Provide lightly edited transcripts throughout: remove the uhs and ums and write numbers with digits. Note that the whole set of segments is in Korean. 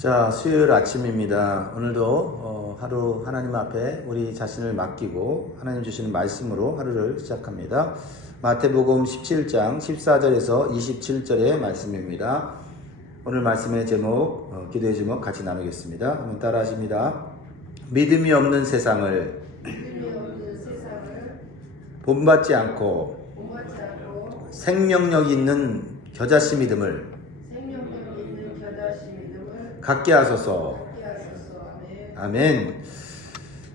자, 수요일 아침입니다. 오늘도 하루 하나님 앞에 우리 자신을 맡기고 하나님 주시는 말씀으로 하루를 시작합니다. 마태복음 17장 14절에서 27절의 말씀입니다. 오늘 말씀의 제목, 기도의 제목 같이 나누겠습니다. 한번 따라 하십니다. 믿음이 없는 세상을 본받지 않고 생명력 있는 겨자씨 믿음을 갖게 하소서. 아멘.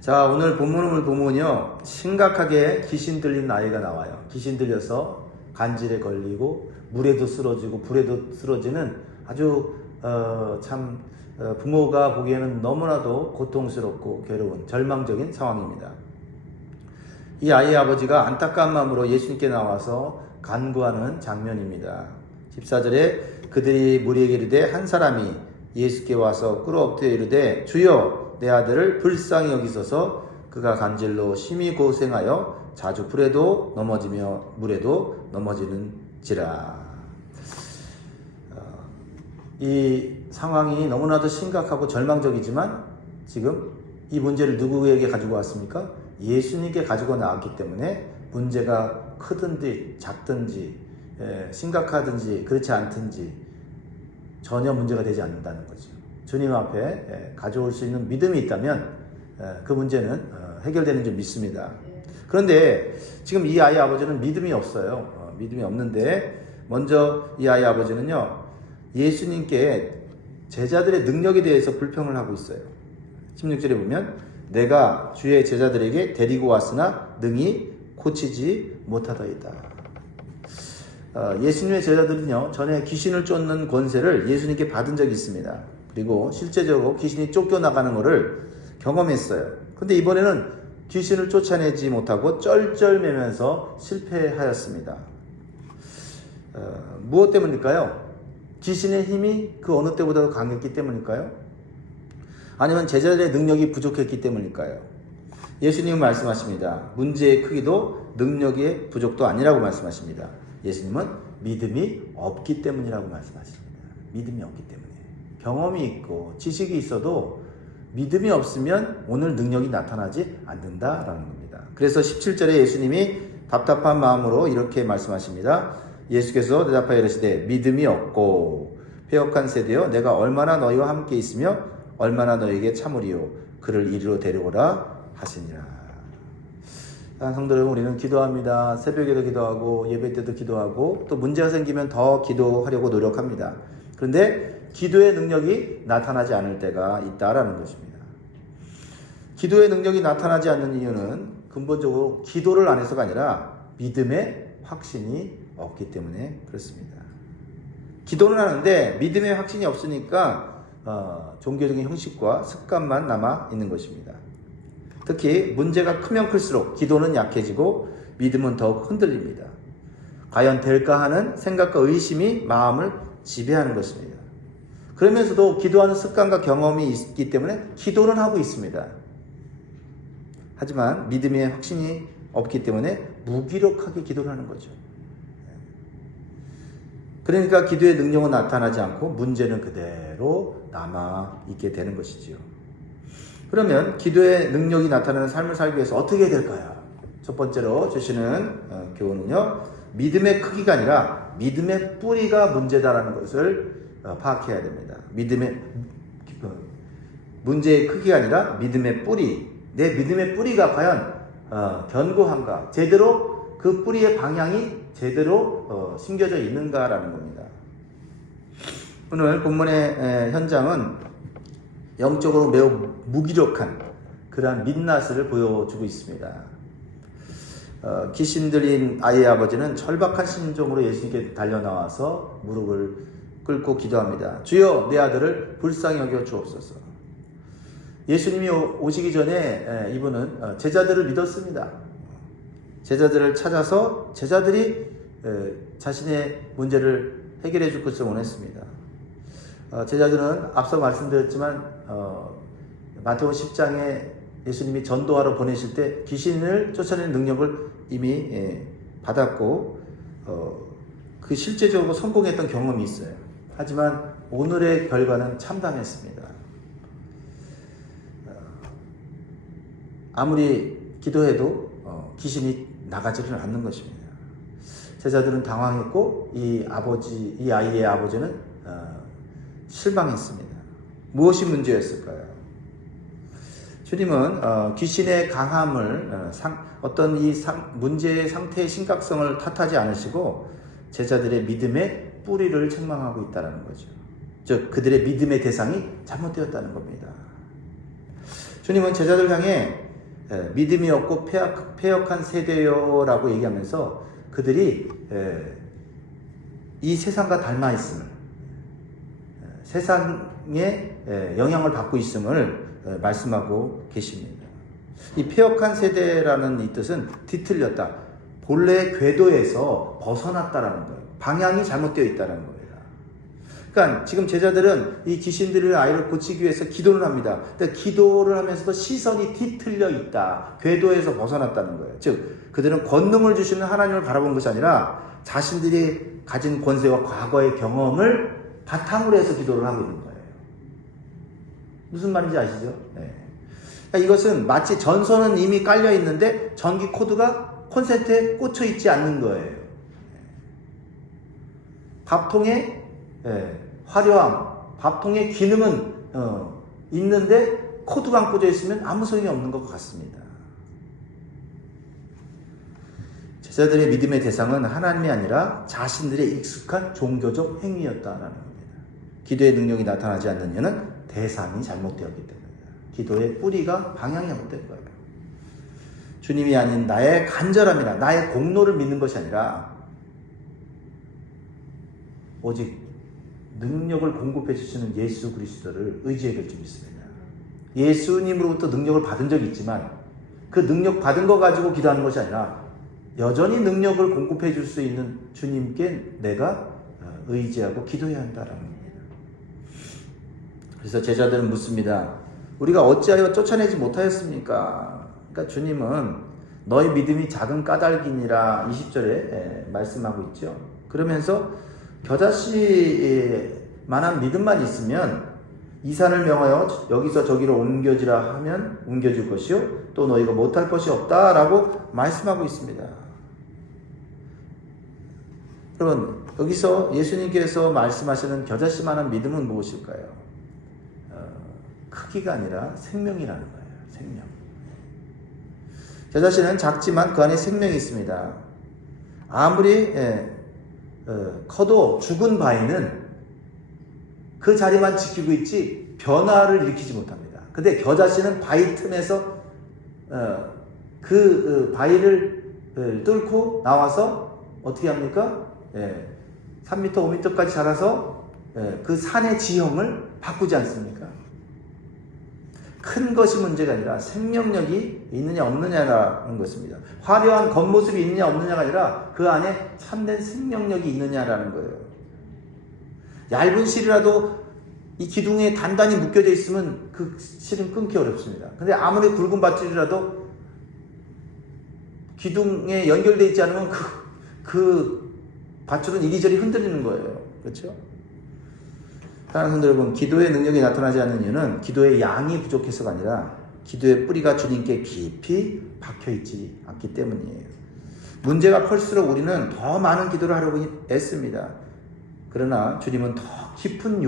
자, 오늘 본문을 보면요, 심각하게 귀신 들린 아이가 나와요. 귀신 들려서 간질에 걸리고 물에도 쓰러지고 불에도 쓰러지는 아주 부모가 보기에는 너무나도 고통스럽고 괴로운 절망적인 상황입니다. 이 아이의 아버지가 안타까운 마음으로 예수님께 나와서 간구하는 장면입니다. 14절에 그들이 무리에게 이르되 한 사람이 예수께 와서 꿇어엎드려 이르되 주여 내 아들을 불쌍히 여기소서. 그가 간질로 심히 고생하여 자주 불에도 넘어지며 물에도 넘어지는지라. 이 상황이 너무나도 심각하고 절망적이지만 지금 이 문제를 누구에게 가지고 왔습니까? 예수님께 가지고 나왔기 때문에 문제가 크든지 작든지 심각하든지 그렇지 않든지 전혀 문제가 되지 않는다는 거죠. 주님 앞에 가져올 수 있는 믿음이 있다면 그 문제는 해결되는 줄 믿습니다. 그런데 지금 이 아이 아버지는 믿음이 없어요. 믿음이 없는데 먼저 이 아이 아버지는요, 예수님께 제자들의 능력에 대해서 불평을 하고 있어요. 16절에 보면 내가 주의 제자들에게 데리고 왔으나 능히 고치지 못하더이다. 예수님의 제자들은요, 전에 귀신을 쫓는 권세를 예수님께 받은 적이 있습니다. 그리고 실제적으로 귀신이 쫓겨나가는 것을 경험했어요. 근데 이번에는 귀신을 쫓아내지 못하고 쩔쩔매면서 실패하였습니다. 무엇 때문일까요? 귀신의 힘이 그 어느 때보다도 강했기 때문일까요? 아니면 제자들의 능력이 부족했기 때문일까요? 예수님은 말씀하십니다. 문제의 크기도 능력의 부족도 아니라고 말씀하십니다. 예수님은 믿음이 없기 때문이라고 말씀하십니다. 믿음이 없기 때문에. 경험이 있고 지식이 있어도 믿음이 없으면 오늘 능력이 나타나지 않는다라는 겁니다. 그래서 17절에 예수님이 답답한 마음으로 이렇게 말씀하십니다. 예수께서 대답하여 이르시되 믿음이 없고 패역한 세대여 내가 얼마나 너희와 함께 있으며 얼마나 너희에게 참으리요 그를 이리로 데려오라 하시니라. 성도 여러분, 우리는 기도합니다. 새벽에도 기도하고 예배 때도 기도하고 또 문제가 생기면 더 기도하려고 노력합니다. 그런데 기도의 능력이 나타나지 않을 때가 있다라는 것입니다. 기도의 능력이 나타나지 않는 이유는 근본적으로 기도를 안 해서가 아니라 믿음의 확신이 없기 때문에 그렇습니다. 기도는 하는데 믿음의 확신이 없으니까 종교적인 형식과 습관만 남아 있는 것입니다. 특히 문제가 크면 클수록 기도는 약해지고 믿음은 더욱 흔들립니다. 과연 될까 하는 생각과 의심이 마음을 지배하는 것입니다. 그러면서도 기도하는 습관과 경험이 있기 때문에 기도는 하고 있습니다. 하지만 믿음의 확신이 없기 때문에 무기력하게 기도를 하는 거죠. 그러니까 기도의 능력은 나타나지 않고 문제는 그대로 남아있게 되는 것이지요. 그러면 기도의 능력이 나타나는 삶을 살기 위해서 어떻게 해야 될까요? 첫 번째로 주시는 교훈은요, 믿음의 크기가 아니라 믿음의 뿌리가 문제다라는 것을 파악해야 됩니다. 문제의 크기가 아니라 믿음의 뿌리, 내 믿음의 뿌리가 과연 견고한가, 제대로 그 뿌리의 방향이 제대로 심겨져 있는가라는 겁니다. 오늘 본문의 현장은 영적으로 매우 무기력한 그러한 민낯을 보여주고 있습니다. 귀신 들린 아이의 아버지는 절박한 심정으로 예수님께 달려나와서 무릎을 꿇고 기도합니다. 주여 내 아들을 불쌍히 여겨 주옵소서. 예수님이 오시기 전에 이분은 제자들을 믿었습니다. 제자들을 찾아서 제자들이 자신의 문제를 해결해 줄 것을 원했습니다. 제자들은 앞서 말씀드렸지만 마태복음 10장에 예수님이 전도하러 보내실 때 귀신을 쫓아내는 능력을 이미 받았고 그 실제적으로 성공했던 경험이 있어요. 하지만 오늘의 결과는 참담했습니다. 아무리 기도해도 귀신이 나가지를 않는 것입니다. 제자들은 당황했고 이 아이의 아버지는 실망했습니다. 무엇이 문제였을까요? 주님은 귀신의 강함을 어떤 이 문제의 상태의 심각성을 탓하지 않으시고 제자들의 믿음의 뿌리를 책망하고 있다는 거죠. 즉 그들의 믿음의 대상이 잘못되었다는 겁니다. 주님은 제자들 향해 믿음이 없고 패역한 세대요라고 얘기하면서 그들이 이 세상과 닮아 있음을, 세상에 영향을 받고 있음을 말씀하고 계십니다. 이 패역한 세대라는 이 뜻은 뒤틀렸다, 본래의 궤도에서 벗어났다라는 거예요. 방향이 잘못되어 있다는 거예요. 그러니까 지금 제자들은 이 귀신들을 아이를 고치기 위해서 기도를 합니다. 근데 기도를 하면서도 시선이 뒤틀려 있다. 궤도에서 벗어났다는 거예요. 즉 그들은 권능을 주시는 하나님을 바라본 것이 아니라 자신들이 가진 권세와 과거의 경험을 바탕으로 해서 기도를 하고 있는 거예요. 무슨 말인지 아시죠? 네. 그러니까 이것은 마치 전선은 이미 깔려 있는데 전기 코드가 콘센트에 꽂혀 있지 않는 거예요. 밥통에 화려함, 밥통의 기능은 있는데 코드가 안 꽂혀 있으면 아무 소용이 없는 것 같습니다. 제자들의 믿음의 대상은 하나님이 아니라 자신들의 익숙한 종교적 행위였다라는 겁니다. 기도의 능력이 나타나지 않는 이유는 대상이 잘못되었기 때문입니다. 기도의 뿌리가 방향이 잘못된 거예요. 주님이 아닌 나의 간절함이나 나의 공로를 믿는 것이 아니라 오직 능력을 공급해 주시는 예수 그리스도를 의지해야 될 줄 믿습니다. 예수님으로부터 능력을 받은 적이 있지만 그 능력 받은 거 가지고 기도하는 것이 아니라 여전히 능력을 공급해 줄 수 있는 주님께 내가 의지하고 기도해야 한다는 겁니다. 그래서 제자들은 묻습니다. 우리가 어찌하여 쫓아내지 못하였습니까? 그러니까 주님은 너희 믿음이 작은 까닭이니라 20절에 말씀하고 있죠. 그러면서 겨자씨만한 믿음만 있으면 이 산을 명하여 여기서 저기로 옮겨지라 하면 옮겨질 것이요 또 너희가 못할 것이 없다라고 말씀하고 있습니다. 여러분 여기서 예수님께서 말씀하시는 겨자씨만한 믿음은 무엇일까요? 크기가 아니라 생명이라는 거예요. 생명. 겨자씨는 작지만 그 안에 생명이 있습니다. 아무리 커도 죽은 바위는 그 자리만 지키고 있지 변화를 일으키지 못합니다. 근데 겨자씨는 바위 틈에서 그 바위를 뚫고 나와서 어떻게 합니까? 3m, 5m까지 자라서 그 산의 지형을 바꾸지 않습니까? 큰 것이 문제가 아니라 생명력이 있느냐 없느냐라는 것입니다. 화려한 겉모습이 있느냐 없느냐가 아니라 그 안에 참된 생명력이 있느냐라는 거예요. 얇은 실이라도 이 기둥에 단단히 묶여져 있으면 그 실은 끊기 어렵습니다. 근데 아무리 굵은 밧줄이라도 기둥에 연결되어 있지 않으면 그 밧줄은 이리저리 흔들리는 거예요. 그렇죠? 사랑하는 성도 여러분, 기도의 능력이 나타나지 않는 이유는 기도의 양이 부족해서가 아니라 기도의 뿌리가 주님께 깊이 박혀있지 않기 때문이에요. 문제가 클수록 우리는 더 많은 기도를 하려고 애씁니다. 그러나 주님은 더 깊은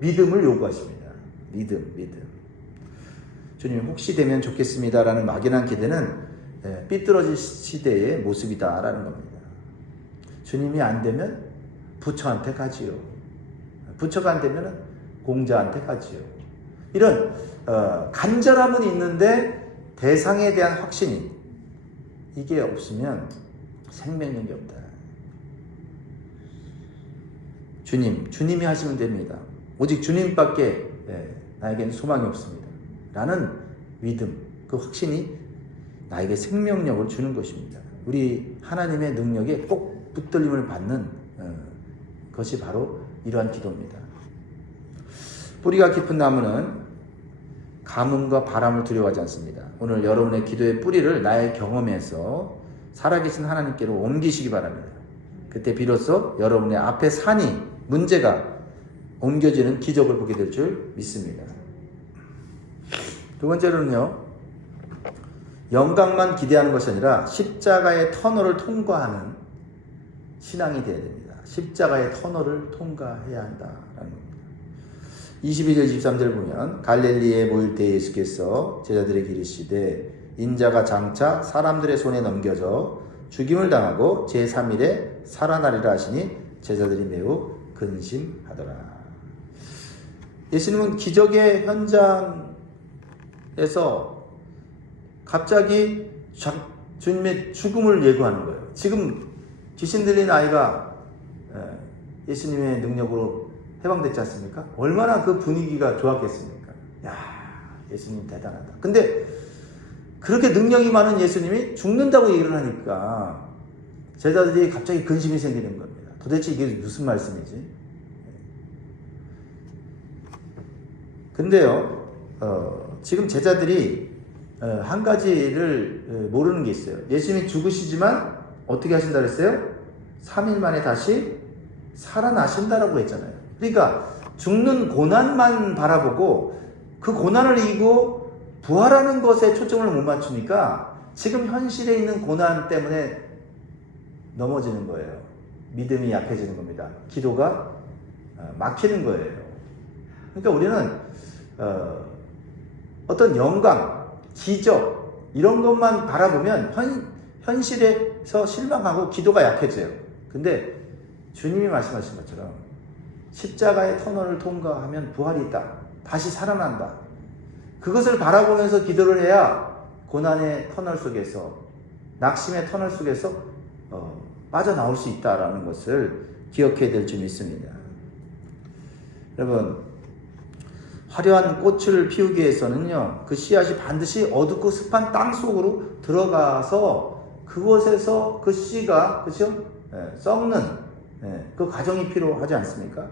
믿음을 요구하십니다. 믿음. 주님 혹시 되면 좋겠습니다라는 막연한 기대는 삐뚤어질 시대의 모습이다라는 겁니다. 주님이 안 되면 부처한테 가지요. 부처가 안 되면 공자한테 가지요. 이런 간절함은 있는데 대상에 대한 확신이 이게 없으면 생명력이 없다. 주님이 하시면 됩니다. 오직 주님밖에 나에게는 소망이 없습니다. 라는 믿음, 그 확신이 나에게 생명력을 주는 것입니다. 우리 하나님의 능력에 꼭 붙들림을 받는 것이 바로 이러한 기도입니다. 뿌리가 깊은 나무는 가뭄과 바람을 두려워하지 않습니다. 오늘 여러분의 기도의 뿌리를 나의 경험에서 살아계신 하나님께로 옮기시기 바랍니다. 그때 비로소 여러분의 앞에 산이 문제가 옮겨지는 기적을 보게 될 줄 믿습니다. 두 번째로는요, 영광만 기대하는 것이 아니라 십자가의 터널을 통과하는 신앙이 되어야 됩니다. 십자가의 터널을 통과해야 한다라는 겁니다. 22절 23절 보면 갈릴리에 모일 때 예수께서 제자들에게 이르시되 인자가 장차 사람들의 손에 넘겨져 죽임을 당하고 제3일에 살아나리라 하시니 제자들이 매우 근심하더라. 예수님은 기적의 현장에서 갑자기 주님의 죽음을 예고하는 거예요. 지금 귀신 들린 아이가 예수님의 능력으로 해방됐지 않습니까? 얼마나 그 분위기가 좋았겠습니까? 야, 예수님 대단하다. 근데 그렇게 능력이 많은 예수님이 죽는다고 얘기를 하니까 제자들이 갑자기 근심이 생기는 겁니다. 도대체 이게 무슨 말씀이지? 근데요, 지금 제자들이 한 가지를 모르는 게 있어요. 예수님이 죽으시지만 어떻게 하신다 그랬어요? 3일 만에 다시 살아나신다라고 했잖아요. 그러니까 죽는 고난만 바라보고 그 고난을 이기고 부활하는 것에 초점을 못 맞추니까 지금 현실에 있는 고난 때문에 넘어지는 거예요. 믿음이 약해지는 겁니다. 기도가 막히는 거예요. 그러니까 우리는 어떤 영광, 기적 이런 것만 바라보면 현실에서 실망하고 기도가 약해져요. 근데 주님이 말씀하신 것처럼 십자가의 터널을 통과하면 부활이 있다. 다시 살아난다. 그것을 바라보면서 기도를 해야 고난의 터널 속에서, 낙심의 터널 속에서 빠져나올 수 있다라는 것을 기억해야 될 줄 믿습니다. 여러분, 화려한 꽃을 피우기 위해서는요, 그 씨앗이 반드시 어둡고 습한 땅 속으로 들어가서 그곳에서 그 씨가, 그렇죠? 썩는 그 과정이 필요하지 않습니까?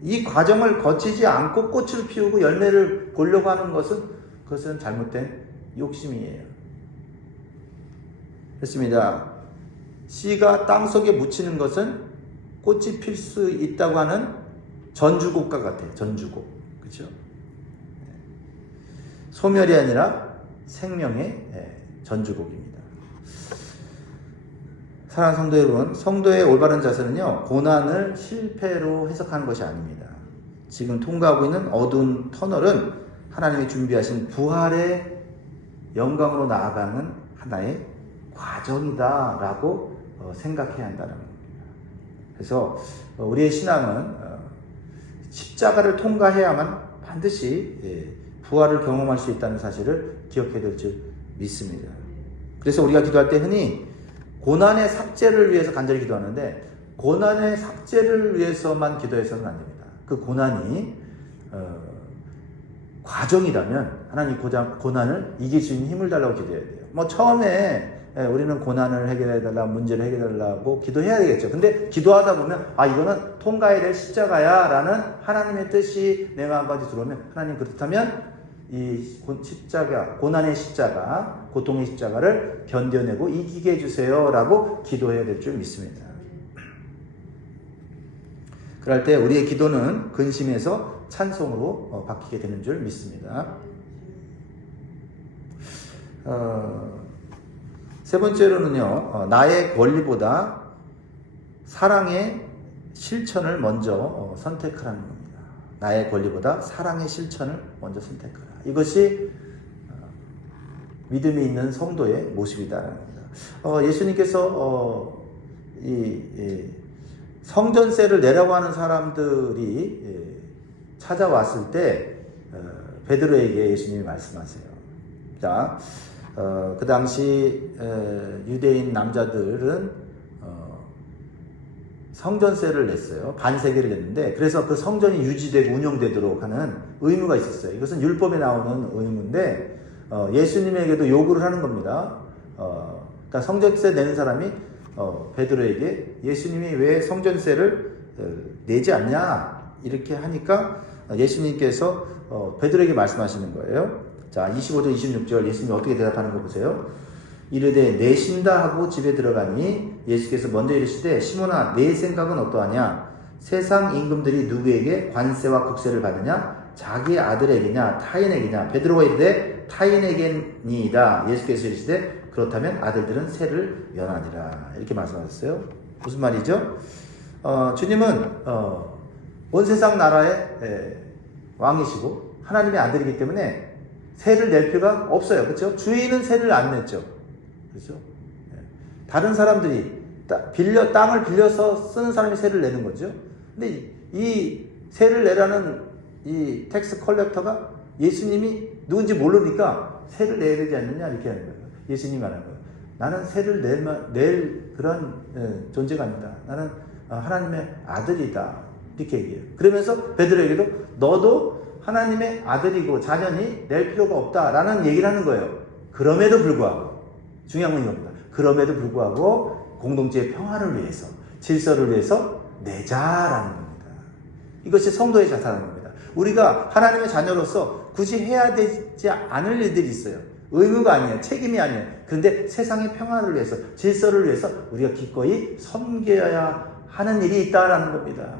이 과정을 거치지 않고 꽃을 피우고 열매를 보려고 하는 것은 그것은 잘못된 욕심이에요. 그렇습니다. 씨가 땅속에 묻히는 것은 꽃이 필 수 있다고 하는 전주곡과 같아요. 전주곡. 그렇죠? 소멸이 아니라 생명의 전주곡입니다. 사랑하는 성도 여러분, 성도의 올바른 자세는요, 고난을 실패로 해석하는 것이 아닙니다. 지금 통과하고 있는 어두운 터널은 하나님이 준비하신 부활의 영광으로 나아가는 하나의 과정이다라고 생각해야 한다는 겁니다. 그래서 우리의 신앙은 십자가를 통과해야만 반드시 부활을 경험할 수 있다는 사실을 기억해야 될 줄 믿습니다. 그래서 우리가 기도할 때 흔히 고난의 삭제를 위해서 간절히 기도하는데 고난의 삭제를 위해서만 기도해서는 안 됩니다. 그 고난이 과정이라면 하나님 고난을 이길 수 있는 힘을 달라고 기도해야 돼요. 처음에 우리는 고난을 해결해달라고, 문제를 해결해달라고 기도해야 되겠죠. 근데 기도하다 보면 이거는 통과해야 될 십자가야 라는 하나님의 뜻이 내 마음까지 들어오면 하나님 그렇다면 이 십자가, 고난의 십자가, 고통의 십자가를 견뎌내고 이기게 해주세요 라고 기도해야 될 줄 믿습니다. 그럴 때 우리의 기도는 근심에서 찬송으로 바뀌게 되는 줄 믿습니다. 세 번째로는요, 나의 권리보다 사랑의 실천을 먼저 선택하라는 겁니다. 나의 권리보다 사랑의 실천을 먼저 선택하라. 이것이 믿음이 있는 성도의 모습이다라는 겁니다. 예수님께서 성전세를 내라고 하는 사람들이 찾아왔을 때 베드로에게 예수님이 말씀하세요. 자, 그 당시 유대인 남자들은 성전세를 냈어요. 반세계를 냈는데, 그래서 그 성전이 유지되고 운영되도록 하는 의무가 있었어요. 이것은 율법에 나오는 의무인데 예수님에게도 요구를 하는 겁니다. 그러니까 성전세 내는 사람이 베드로에게 예수님이 왜 성전세를 내지 않냐 이렇게 하니까 예수님께서 베드로에게 말씀하시는 거예요. 자, 25절 26절 예수님이 어떻게 대답하는 거 보세요. 이르되 내신다 하고 집에 들어가니 예수께서 먼저 이르시되 시몬아 내 생각은 어떠하냐? 세상 임금들이 누구에게 관세와 국세를 받느냐? 자기 아들에게냐 타인에게냐? 베드로가 이르되 타인에게니이다. 예수께서 이르시되 그렇다면 아들들은 세를 면하니라. 이렇게 말씀하셨어요. 무슨 말이죠? 주님은 온 세상 나라의 왕이시고 하나님의 아들이기 때문에 세를 낼 필요가 없어요. 그렇죠? 주인은 세를 안 냈죠. 그렇죠? 다른 사람들이 땅을 빌려서 쓰는 사람이 세를 내는 거죠. 근데 이 세를 내라는 이 텍스 컬렉터가 예수님이 누군지 모르니까 세를 내야 되지 않느냐 이렇게 하는 거예요. 예수님이 말하는 거예요. 나는 세를 낼 그런 존재가 아니다. 나는 하나님의 아들이다. 이렇게 얘기해요. 그러면서 베드로에게도 너도 하나님의 아들이고 자녀니 낼 필요가 없다라는 얘기를 하는 거예요. 그럼에도 불구하고 중요한 건 이겁니다. 그럼에도 불구하고 공동체의 평화를 위해서 질서를 위해서 내자라는 겁니다. 이것이 성도의 자세라는 겁니다. 우리가 하나님의 자녀로서 굳이 해야 되지 않을 일들이 있어요. 의무가 아니에요. 책임이 아니에요. 그런데 세상의 평화를 위해서 질서를 위해서 우리가 기꺼이 섬겨야 하는 일이 있다라는 겁니다.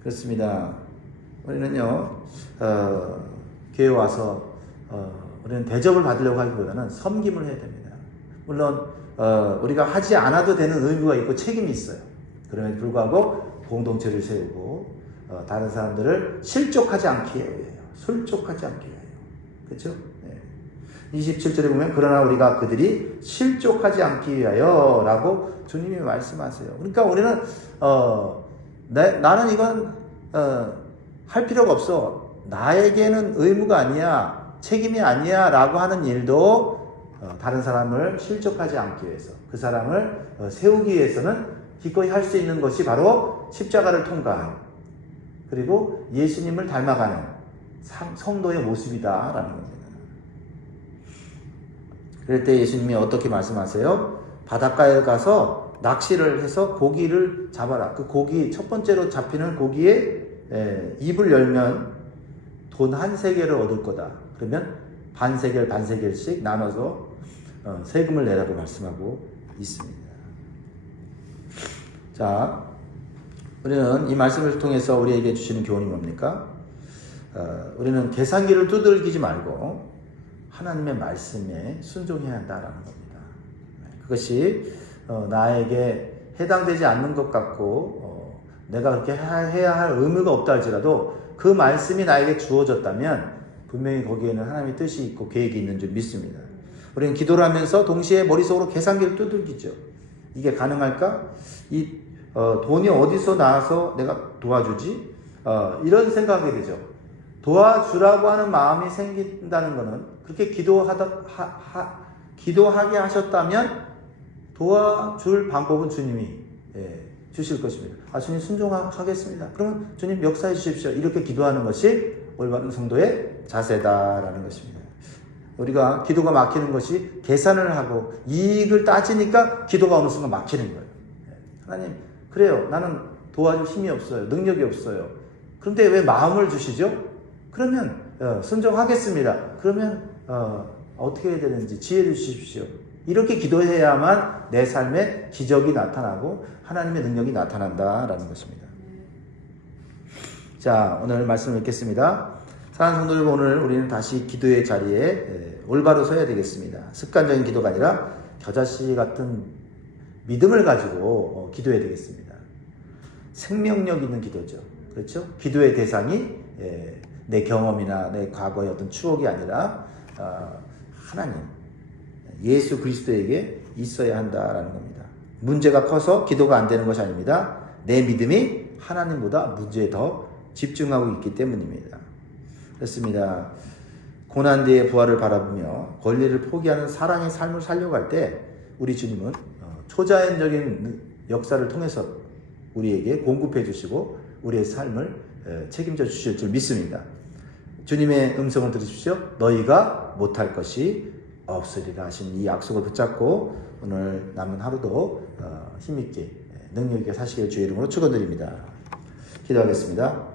그렇습니다. 우리는요 교회 와서 우리는 대접을 받으려고 하기보다는 섬김을 해야 됩니다. 물론 우리가 하지 않아도 되는 의무가 있고 책임이 있어요. 그럼에도 불구하고 공동체를 세우고 다른 사람들을 실족하지 않기 위해요. 술족하지 않기 위해요. 그렇죠? 네. 27절에 보면 그러나 우리가 그들이 실족하지 않기 위하여 라고 주님이 말씀하세요. 그러니까 우리는 나는 이건 할 필요가 없어. 나에게는 의무가 아니야. 책임이 아니야 라고 하는 일도 다른 사람을 실족하지 않기 위해서 그 사람을 세우기 위해서는 기꺼이 할 수 있는 것이 바로 십자가를 통과하는 그리고 예수님을 닮아가는 성도의 모습이다라는 겁니다. 그럴 때 예수님이 어떻게 말씀하세요? 바닷가에 가서 낚시를 해서 고기를 잡아라. 그 고기 첫 번째로 잡히는 고기에 입을 열면 돈 한 세겔을 얻을 거다. 그러면 반세겔 반세겔씩 나눠서 세금을 내라고 말씀하고 있습니다. 자, 우리는 이 말씀을 통해서 우리에게 주시는 교훈이 뭡니까? 우리는 계산기를 두들기지 말고 하나님의 말씀에 순종해야 한다라는 겁니다. 그것이 나에게 해당되지 않는 것 같고 내가 그렇게 해야 할 의무가 없다 할지라도 그 말씀이 나에게 주어졌다면 분명히 거기에는 하나님의 뜻이 있고 계획이 있는 줄 믿습니다. 우리는 기도를 하면서 동시에 머릿속으로 계산기를 두들기죠. 이게 가능할까? 이 돈이 어디서 나와서 내가 도와주지? 이런 생각이 되죠. 도와주라고 하는 마음이 생긴다는 것은 그렇게 기도하게 하셨다면 도와줄 방법은 주님이 주실 것입니다. 주님 순종하겠습니다. 그러면 주님 역사해 주십시오. 이렇게 기도하는 것이 올바른 성도의 자세다라는 것입니다. 우리가 기도가 막히는 것이 계산을 하고 이익을 따지니까 기도가 어느 순간 막히는 거예요. 하나님, 그래요. 나는 도와줄 힘이 없어요. 능력이 없어요. 그런데 왜 마음을 주시죠? 그러면 순종하겠습니다. 그러면 어떻게 해야 되는지 지혜를 주십시오. 이렇게 기도해야만 내 삶에 기적이 나타나고 하나님의 능력이 나타난다라는 것입니다. 자, 오늘 말씀을 읽겠습니다. 사랑하는 성도 여러분, 오늘 우리는 다시 기도의 자리에 올바로 서야 되겠습니다. 습관적인 기도가 아니라 겨자씨 같은 믿음을 가지고 기도해야 되겠습니다. 생명력 있는 기도죠. 그렇죠? 기도의 대상이 내 경험이나 내 과거의 어떤 추억이 아니라 하나님, 예수 그리스도에게 있어야 한다라는 겁니다. 문제가 커서 기도가 안 되는 것이 아닙니다. 내 믿음이 하나님보다 문제에 더 집중하고 있기 때문입니다. 그렇습니다. 고난 뒤의 부활을 바라보며 권리를 포기하는 사랑의 삶을 살려고 할 때 우리 주님은 초자연적인 역사를 통해서 우리에게 공급해 주시고 우리의 삶을 책임져 주실 줄 믿습니다. 주님의 음성을 들으십시오. 너희가 못할 것이 없으리라 하신 이 약속을 붙잡고 오늘 남은 하루도 힘있게 능력 있게 사시길 주의 이름으로 축원드립니다. 기도하겠습니다.